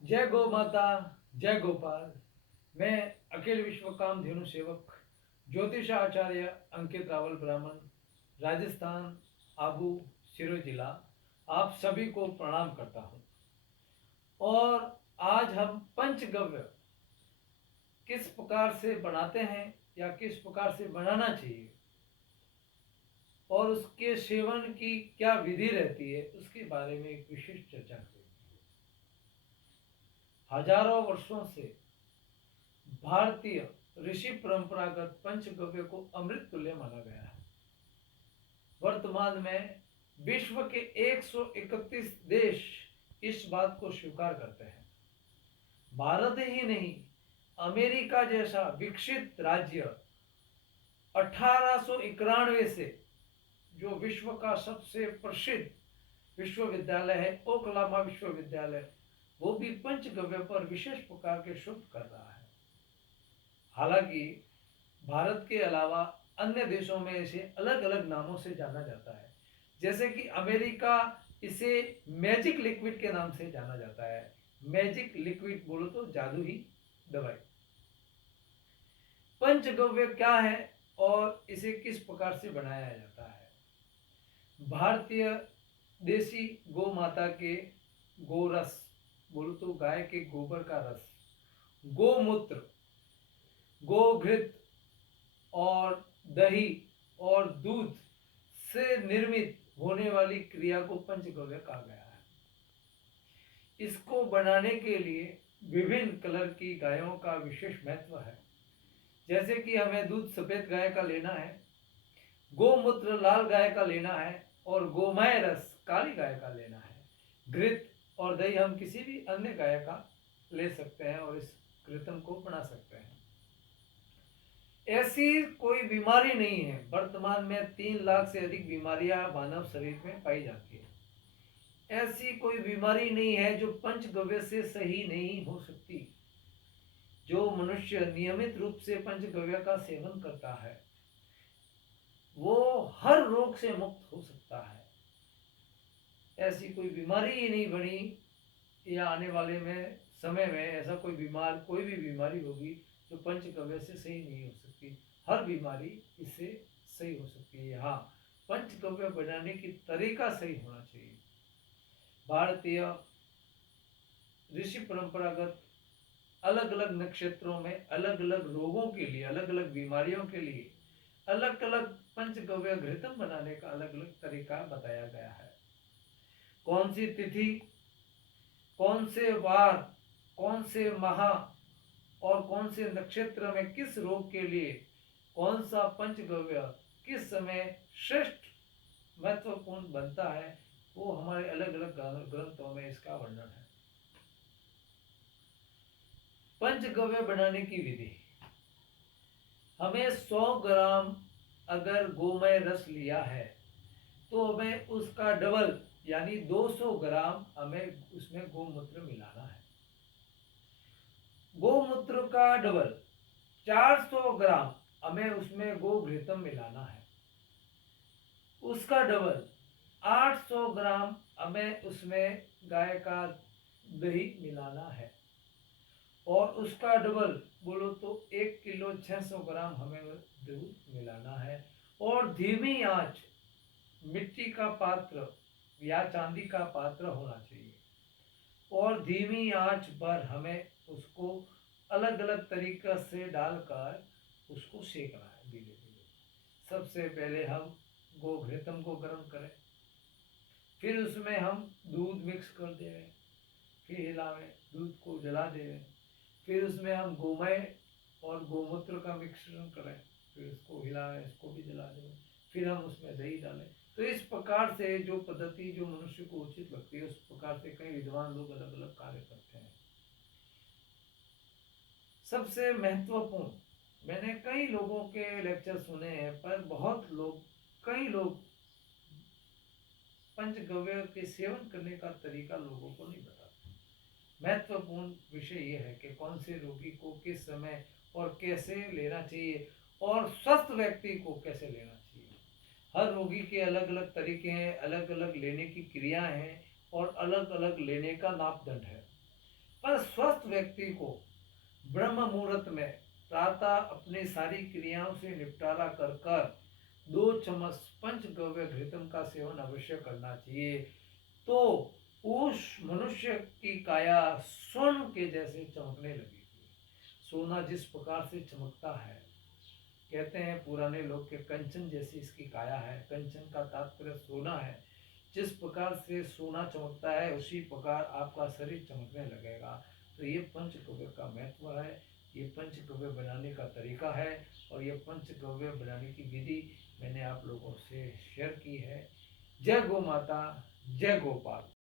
जय गौ माता, जय गोपाल। मैं अखिल विश्व कामधेनु सेवक ज्योतिष आचार्य अंकित रावल ब्राह्मण, राजस्थान, आबू सिरोही जिला, आप सभी को प्रणाम करता हूँ। और आज हम पंचगव्य किस प्रकार से बनाते हैं या किस प्रकार से बनाना चाहिए और उसके सेवन की क्या विधि रहती है, उसके बारे में एक विशेष चर्चा करेंगे। हजारों वर्षों से भारतीय ऋषि परंपरागत पंचगव्य को अमृत तुल्य माना गया है। वर्तमान में विश्व के 131 देश इस बात को स्वीकार करते हैं। भारत ही नहीं, अमेरिका जैसा विकसित राज्य 1891 से जो विश्व का सबसे प्रसिद्ध विश्वविद्यालय है, ओकलामा विश्वविद्यालय, वो भी पंचगव्य पर विशेष प्रकार के शोध कर रहा है। हालांकि भारत के अलावा अन्य देशों में इसे अलग अलग नामों से जाना जाता है। जैसे कि अमेरिका इसे मैजिक लिक्विड के नाम से जाना जाता है। मैजिक लिक्विड बोलो तो जादू ही दवाई। पंचगव्य क्या है और इसे किस प्रकार से बनाया जाता है? भारतीय देसी गौ माता के गोरस बोलो तो गाय के गोबर का रस, गोमूत्र, गोघृत और दही और दूध से निर्मित होने वाली क्रिया को पंचगव्य कहा गया है। इसको बनाने के लिए विभिन्न कलर की गायों का विशेष महत्व है। जैसे कि हमें दूध सफेद गाय का लेना है, गोमूत्र लाल गाय का लेना है और गोमय रस काली गाय का लेना है। घृत और दही हम किसी भी अन्य गाय का ले सकते हैं और इस घृतम को बना सकते हैं। ऐसी कोई बीमारी नहीं है। वर्तमान में 3 लाख से अधिक बीमारियां मानव शरीर में पाई जाती है। ऐसी कोई बीमारी नहीं है जो पंचगव्य से सही नहीं हो सकती। जो मनुष्य नियमित रूप से पंचगव्य का सेवन करता है वो हर रोग से मुक्त हो सकता है। ऐसी कोई बीमारी ही नहीं बनी या आने वाले में समय में ऐसा कोई भी बीमारी होगी जो पंचगव्य से सही नहीं हो सकती। हर बीमारी इससे सही हो सकती है। हाँ, पंचगव्य बनाने की तरीका सही होना चाहिए। भारतीय ऋषि परंपरागत अलग अलग नक्षत्रों में अलग अलग रोगों के लिए, अलग अलग बीमारियों के लिए अलग अलग पंचगव्य घृतम बनाने का अलग अलग तरीका बताया गया है। कौन सी तिथि, कौन से वार, कौन से माह और कौन से नक्षत्र में किस रोग के लिए कौन सा पंचगव्य किस समय श्रेष्ठ महत्वपूर्ण बनता है, वो हमारे अलग अलग ग्रंथों में इसका वर्णन है। पंचगव्य बनाने की विधि, हमें 100 ग्राम अगर गोमय रस लिया है तो हमें उसका डबल यानी 200 ग्राम हमें उसमें गोमूत्र मिलाना है। गोमूत्र का डबल 400 ग्राम हमें उसमें गोघृतम मिलाना है। उसका डबल 800 ग्राम हमें उसमें गाय का दही मिलाना है। और उसका डबल बोलो तो 1 किलो 600 ग्राम हमें दूध मिलाना है। और धीमी आंच, मिट्टी का पात्र या चांदी का पात्र होना चाहिए और धीमी आंच पर हमें उसको अलग अलग तरीक़े से डालकर उसको सेकना है धीरे धीरे। सबसे पहले हम गोघृतम को गर्म करें, फिर उसमें हम दूध मिक्स कर दें, फिर हिलावें, दूध को जला दें, फिर उसमें हम गोमय और गोमूत्र का मिश्रण करें, फिर उसको हिलाएं, इसको भी जला दें, फिर हम उसमें दही डालें। तो इस प्रकार से जो पद्धति जो मनुष्य को उचित लगती है उस प्रकार से कई विद्वान लोग अलग अलग कार्य करते हैं। सबसे महत्वपूर्ण, मैंने कई लोगों के लेक्चर सुने हैं पर कई लोग पंचगव्य के सेवन करने का तरीका लोगों को नहीं बताते। महत्वपूर्ण विषय यह है कि कौन से रोगी को किस समय और कैसे लेना चाहिए और स्वस्थ व्यक्ति को कैसे लेना चाहिए। हर रोगी के अलग अलग तरीके हैं, अलग अलग लेने की क्रिया हैं और अलग अलग लेने का मापदंड है। पर स्वस्थ व्यक्ति को ब्रह्म मुहूर्त में प्रातः अपनी सारी क्रियाओं से निपटारा कर कर 2 चम्मच पंचगव्य घृतम का सेवन अवश्य करना चाहिए। तो उस मनुष्य की काया स्वर्ण के जैसे चमकने लगेगी। सोना जिस प्रकार से चमकता है, कहते हैं पुराने लोग के कंचन जैसी इसकी काया है। कंचन का तात्पर्य सोना है। जिस प्रकार से सोना चमकता है उसी प्रकार आपका शरीर चमकने लगेगा। तो ये पंचगव्य का महत्व है, ये पंचगव्य बनाने का तरीका है और ये पंचगव्य बनाने की विधि मैंने आप लोगों से शेयर की है। जय गौ माता, जय गोपाल।